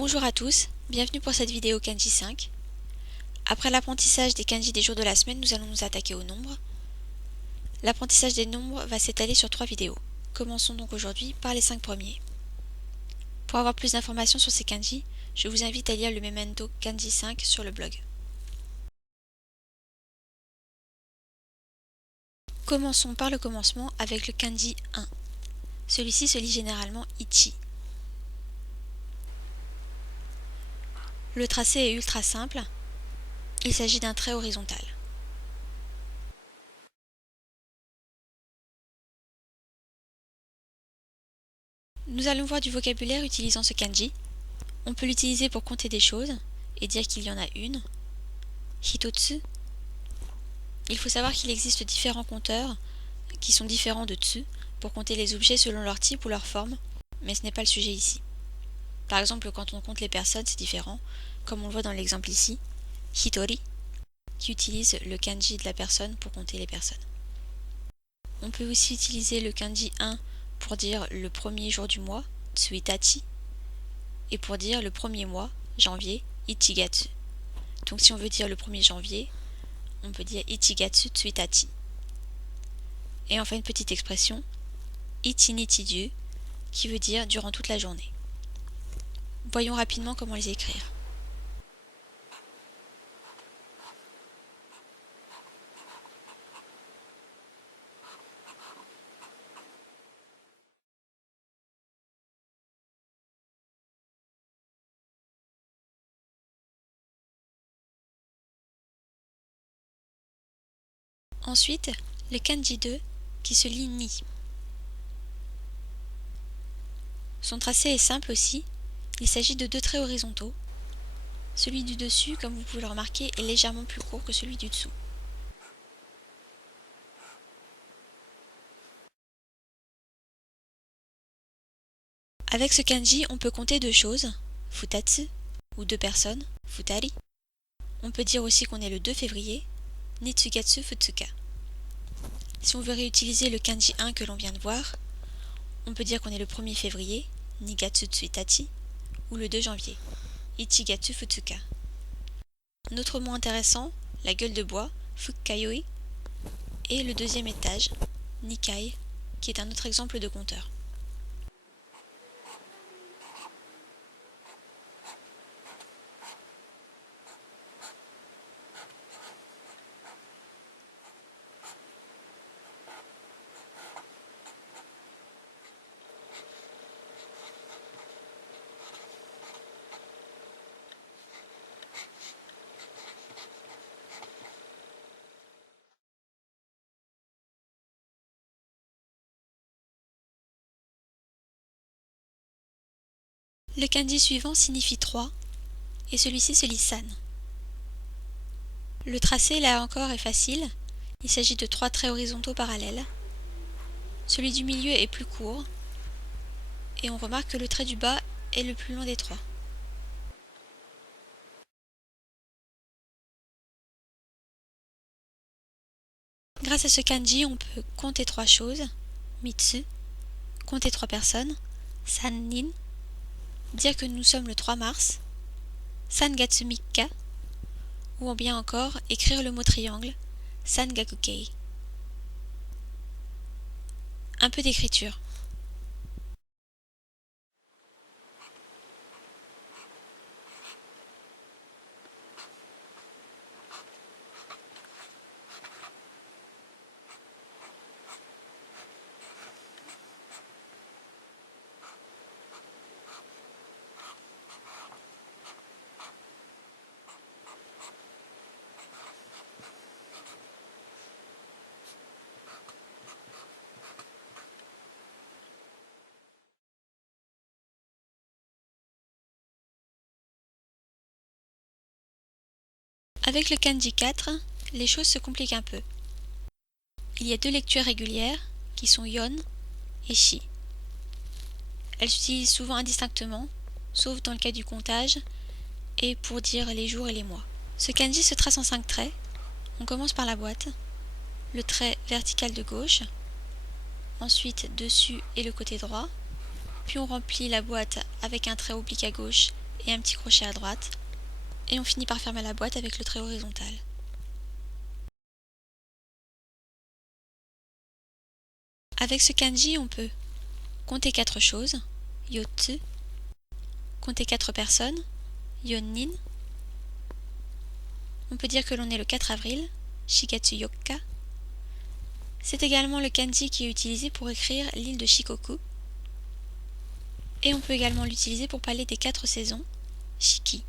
Bonjour à tous, bienvenue pour cette vidéo Kanji 5. Après l'apprentissage des kanji des jours de la semaine, nous allons nous attaquer aux nombres. L'apprentissage des nombres va s'étaler sur 3 vidéos. Commençons donc aujourd'hui par les 5 premiers. Pour avoir plus d'informations sur ces kanji, je vous invite à lire le memento Kanji 5 sur le blog. Commençons par le commencement avec le kanji 1. Celui-ci se lit généralement Ichi. Le tracé est ultra simple, il s'agit d'un trait horizontal. Nous allons voir du vocabulaire utilisant ce kanji. On peut l'utiliser pour compter des choses et dire qu'il y en a une. Hitotsu. Il faut savoir qu'il existe différents compteurs qui sont différents de tsu pour compter les objets selon leur type ou leur forme, mais ce n'est pas le sujet ici. Par exemple, quand on compte les personnes, c'est différent, comme on le voit dans l'exemple ici, hitori, qui utilise le kanji de la personne pour compter les personnes. On peut aussi utiliser le kanji 1 pour dire le premier jour du mois, tsuitachi, et pour dire le premier mois, janvier, ichigatsu. Donc si on veut dire le 1er janvier, on peut dire ichigatsu tsuitachi. Et enfin une petite expression, ichinichi-ju, qui veut dire durant toute la journée. Voyons rapidement comment les écrire. Ensuite, le kanji 2 qui se lit ni. Son tracé est simple aussi, il s'agit de 2 traits horizontaux. Celui du dessus, comme vous pouvez le remarquer, est légèrement plus court que celui du dessous. Avec ce kanji, on peut compter 2 choses, futatsu, ou 2 personnes, futari. On peut dire aussi qu'on est le 2 février, nitsugatsu futsuka. Si on veut réutiliser le kanji 1 que l'on vient de voir, on peut dire qu'on est le 1er février, nigatsu tsuitachi, ou le 2 janvier, ichigatsu futsuka. Un autre mot intéressant, la gueule de bois, fukkaioi, et le 2e étage, nikai, qui est un autre exemple de compteur. Le kanji suivant signifie 3 et celui-ci se lit san. Le tracé là encore est facile, il s'agit de 3 traits horizontaux parallèles. Celui du milieu est plus court et on remarque que le trait du bas est le plus long des 3. Grâce à ce kanji, on peut compter 3 choses, mitsu, compter 3 personnes, sannin, dire que nous sommes le 3 mars, sangatsu mikka, ou bien encore écrire le mot triangle, sangakukei. Un peu d'écriture. Avec le kanji 4, les choses se compliquent un peu. Il y a 2 lectures régulières qui sont yon et shi. Elles s'utilisent souvent indistinctement, sauf dans le cas du comptage et pour dire les jours et les mois. Ce kanji se trace en 5 traits. On commence par la boîte, le trait vertical de gauche, ensuite dessus et le côté droit, puis on remplit la boîte avec un trait oblique à gauche et un petit crochet à droite. Et on finit par fermer la boîte avec le trait horizontal. Avec ce kanji, on peut compter 4 choses, yotsu, compter 4 personnes, yonnin. On peut dire que l'on est le 4 avril, shigatsu yokka. C'est également le kanji qui est utilisé pour écrire l'île de Shikoku. Et on peut également l'utiliser pour parler des 4 saisons, shiki.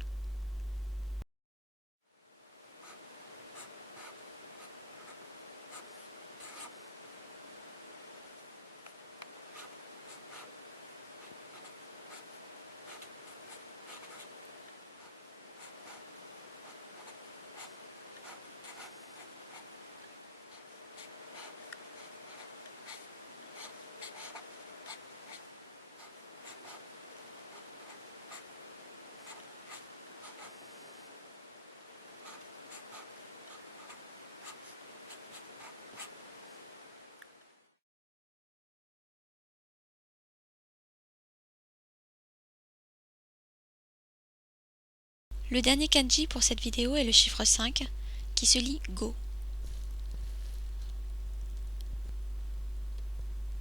Le dernier kanji pour cette vidéo est le chiffre 5, qui se lit Go.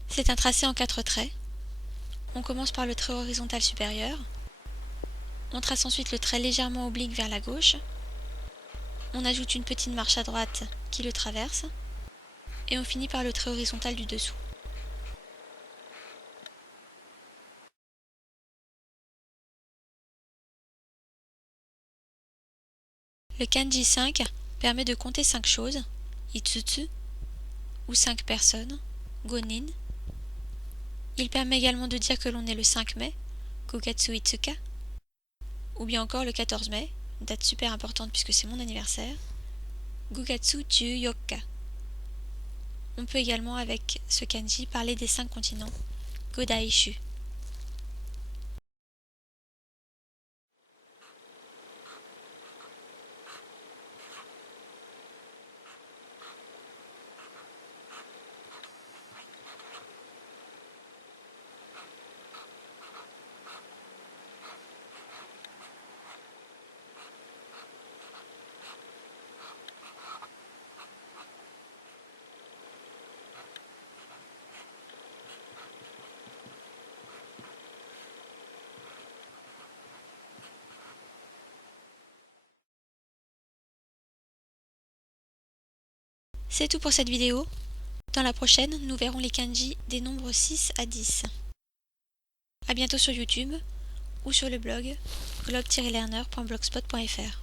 C'est un tracé en 4 traits. On commence par le trait horizontal supérieur. On trace ensuite le trait légèrement oblique vers la gauche. On ajoute une petite marche à droite qui le traverse. Et on finit par le trait horizontal du dessous. Le kanji 5 permet de compter 5 choses, itsutsu, ou 5 personnes, gonin. Il permet également de dire que l'on est le 5 mai, Gogatsu Itsuka, ou bien encore le 14 mai, une date super importante puisque c'est mon anniversaire, Gogatsu Yokka. On peut également avec ce kanji parler des 5 continents, Godaishu. C'est tout pour cette vidéo. Dans la prochaine, nous verrons les kanji des nombres 6 à 10. A bientôt sur YouTube ou sur le blog globe-learner.blogspot.fr.